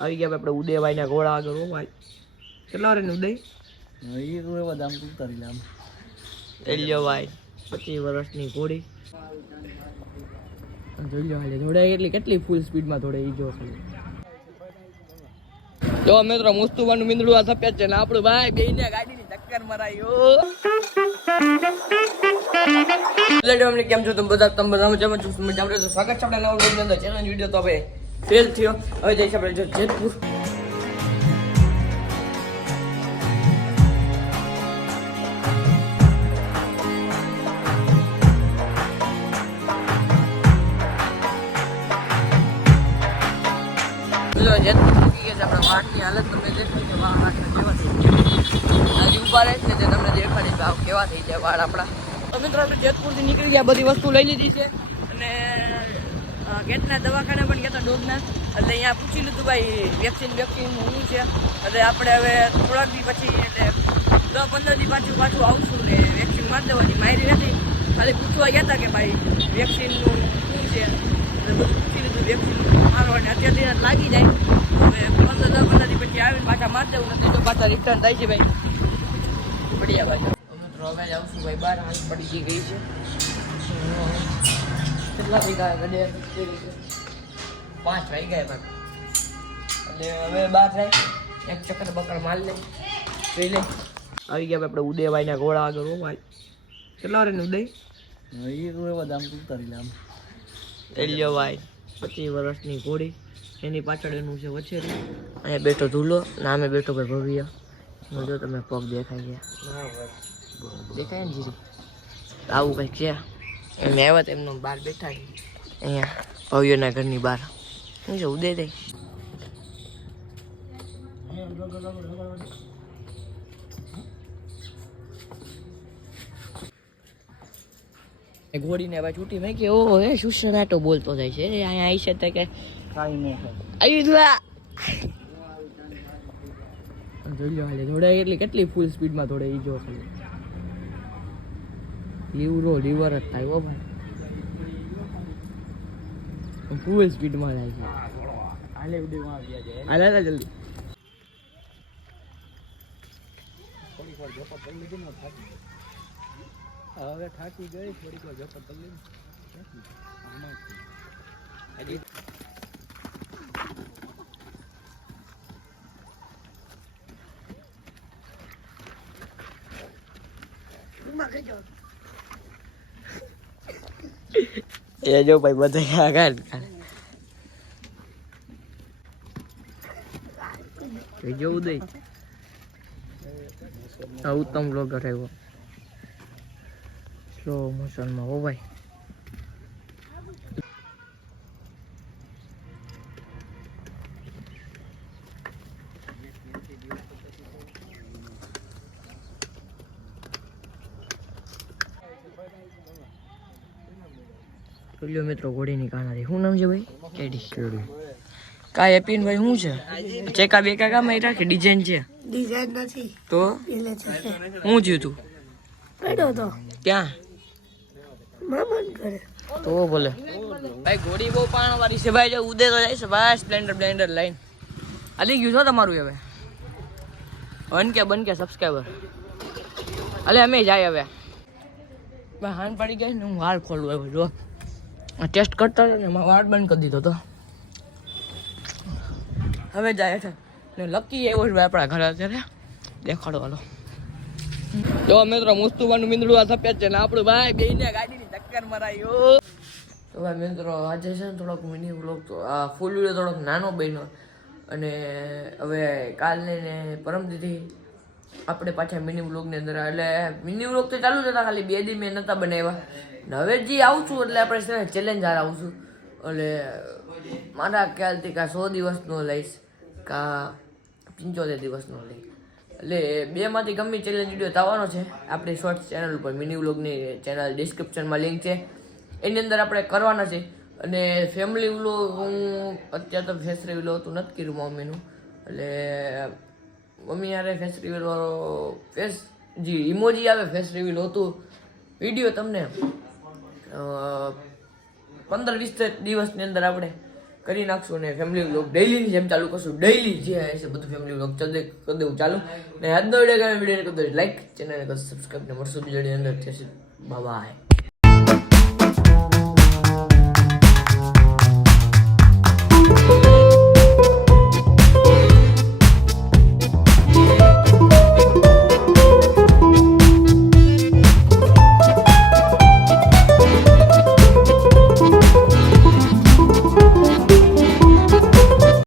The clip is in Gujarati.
આવી ગયા આપણે ઉદયભાઈના ઘોડા આગળ હો ભાઈ કેટલા રે ઉદય? એ તો એવા દામ ઉતારી લે આમ. એલિયો ભાઈ પચીસ વર્ષની ઘોડી. જોઈ લો હાલે જોડે કેટલી કેટલી ફૂલ સ્પીડમાં થોડે ઈ જો જો મિત્રો મુસ્તુબાનું મીંદડું આ સફેદ છે ને આપણું ભાઈ બેયને ગાડીની ટક્કર મરાયો કેમ છો? તમે બધા? તમે બધા મજામાં છો? રહેજો સ્વાગત છે આપણા નવા વ્લોગની અંદર. ચેનલ વીડિયો તો હવે ફેલ થયો. હવે જઈશ આપણે જો જેતપુર. વાટની હાલત તમે દેખો વાળ જે તમને દેખાડી ભાવ કેવા થઈ જાય વાળ આપણા. તો મિત્રો, આપણે જેતપુરથી નીકળી ગયા, બધી વસ્તુ લઈ લીધી છે. ગેટના દવાખાને પણ ગયા હતા ડોગના. એટલે અહીંયા પૂછી લીધું, ભાઈ, વેક્સિન વેક્સિન શું છે? એટલે આપણે હવે થોડાક દી પછી એટલે દસ પંદર દી પાછું પાછું આવશું ને વેક્સિન મારી દેવાની મારી નથી. ખાલી પૂછવા ગયા હતા કે, ભાઈ વેક્સિનનું શું છે? એટલે બધું પૂછી લીધું, વેક્સિન અને અત્યારથી લાગી જાય. હવે પંદર દસ પંદર દી પછી આવીને પાછા મારી દેવું નથી તો પાછા રિટર્ન થાય છે ભાઈ. બઢિયા ભાઈ. મિત્રો હવે જ આવશું, ભાઈ બહાર હાલ પડી ગઈ છે. કેટલા વીઘા ગડે પાંચ ભાઈ. એટલે હવે બાર જાય એક ચક્કર બકર માર લે. જોઈ લે. આવી ગયા આપણે ઉદયભાઈના ઘોડા આગળ હો ભાઈ. કેટલા રે ઉદય? એ તો એવા દામ ઉતારી લે આમ. એલિયો ભાઈ પચીસ વર્ષની ઘોડી. એની પાછળ એનું છે વછેરી. અહીંયા બેઠો ધૂલો ને નામે બેઠો ભાઈ ભવ્ય. જો તમે પગ દેખાય ગયા દેખાય ને જીરી? આવું કંઈક છે. એમને આવ્યા તો એમનો બહાર બેઠા અહીંયા ભવ્યના ઘરની બહાર. શું છે ઉદય થઈ ઘોડીને ભાઈ છૂટી મેં કે ઓહો એ સુસનાટો બોલતો જાય છે. અહીંયા આવી છે તો કે કાંઈ નહીં આવી જોઈ લો હાલે એટલી કેટલી ફૂલ સ્પીડમાં થોડે ઈ જો ખાલી. લીવરો લીવર જ થાય હો ભાઈ. ફૂલ સ્પીડમાં જાય છે. હાલે ઉડેમાં જાય જલ્દી. થોડીક વાર જોપર કરી લીધી ને થાકી હવે થાકી ગઈ થોડીક વાર ઝપટ કરી લીધી. છે. એ જો ભાઈ બધા આગળ જો ઉદય. આ ઉત્તમ બ્લોગર આવ્યો. સ્લો મોશનમાં હો ભાઈ. પેલો મિત્રો ઘોડીની કાનારી શું નામ છે ભાઈ? કેડી. કેડી. કા એપીન ભાઈ શું છે? ચેકા બેકા કા માર્યા કે ડિઝાઇન છે? ડિઝાઇન નથી. તો? એટલે છે હું જ્યું તું? પડ્યો તો. ક્યાં? મામન કરે. તો બોલે. ભાઈ ઘોડી બહુ પાણ વાળી છે. ભાઈ જો ઉદે તો જાય છે. ભાઈ સ્પ્લેન્ડર બ્લેન્ડર લઈને. હાલી ગયું છો તમારું હવે. વન કે બન કે સબસ્ક્રાઈબર. અલે અમે જાય હવે. ભાઈ હાન પડી ગઈ ને હું હાલ ખોલવું આવ્યો જો. ટેસ્ટ કરતા ને એમાં વાળ બંધ કરી દીધો તો હવે જાય છે. ને લકી એવો જ આપણા ઘરે અત્યારે. દેખાડો હાલો. જો મિત્રો, મુસ્તુબાનું મીંદડું આ સફેદ છે ને આપણું ભાઈ બેયને ગાડીની ટક્કર મરાયો તો ભાઈ મિત્રો, આજે છે ને થોડોક મિની તો, આ ફૂલ વીડિયો થોડોક નાનો બન્યો. અને હવે કાલને ને પરમદીથી આપણે પાછા મિની વ્લોગની અંદર એટલે મિની વ્લોગ તો ચાલુ જ હતા, ખાલી બે દી મેં નહોતા બનાવ્યા. હવે જે આવશું એટલે આપણે છે ચેલેન્જ હાર આવશું એટલે મારા ખ્યાલથી કાં સો દિવસનો લઈશ, કાં પંચોતેર દિવસનો લઈશ. એટલે બેમાંથી ગમે ચેલેન્જ વીડિયો થવાનો છે, આપણી શોર્ટ ચેનલ ઉપર મિની વ્લોગની ચેનલ ડિસ્ક્રિપ્શનમાં લિંક છે. એની અંદર આપણે કરવાના છે. અને ફેમિલી વ્લોગ હું, અત્યારે તો ફેસ વ્લોગ તો નથી કર્યું મમ્મીનું. એટલે મમ્મી યારે ફેસ રિવ્યુ વાળો ફેસ જે ઇમોજી આવે ફેસ રિવ્યુ હતું. વીડિયો તમને પંદર વીસ દિવસની અંદર આપણે કરી નાખશું અને ફેમિલી વ્લોગ ડેઈલીની જેમ ચાલુ કરશું. ડેઈલી જે હશે બધું ફેમિલી વ્લોગ ચાલે, કરી દેવું ચાલુ. ને આજનો વીડિયો ગમે વીડિયો કરી દો લાઈક ચેનલને કરો સબસ્ક્રાઈબ ને મળશું બીજા અંદર. બાય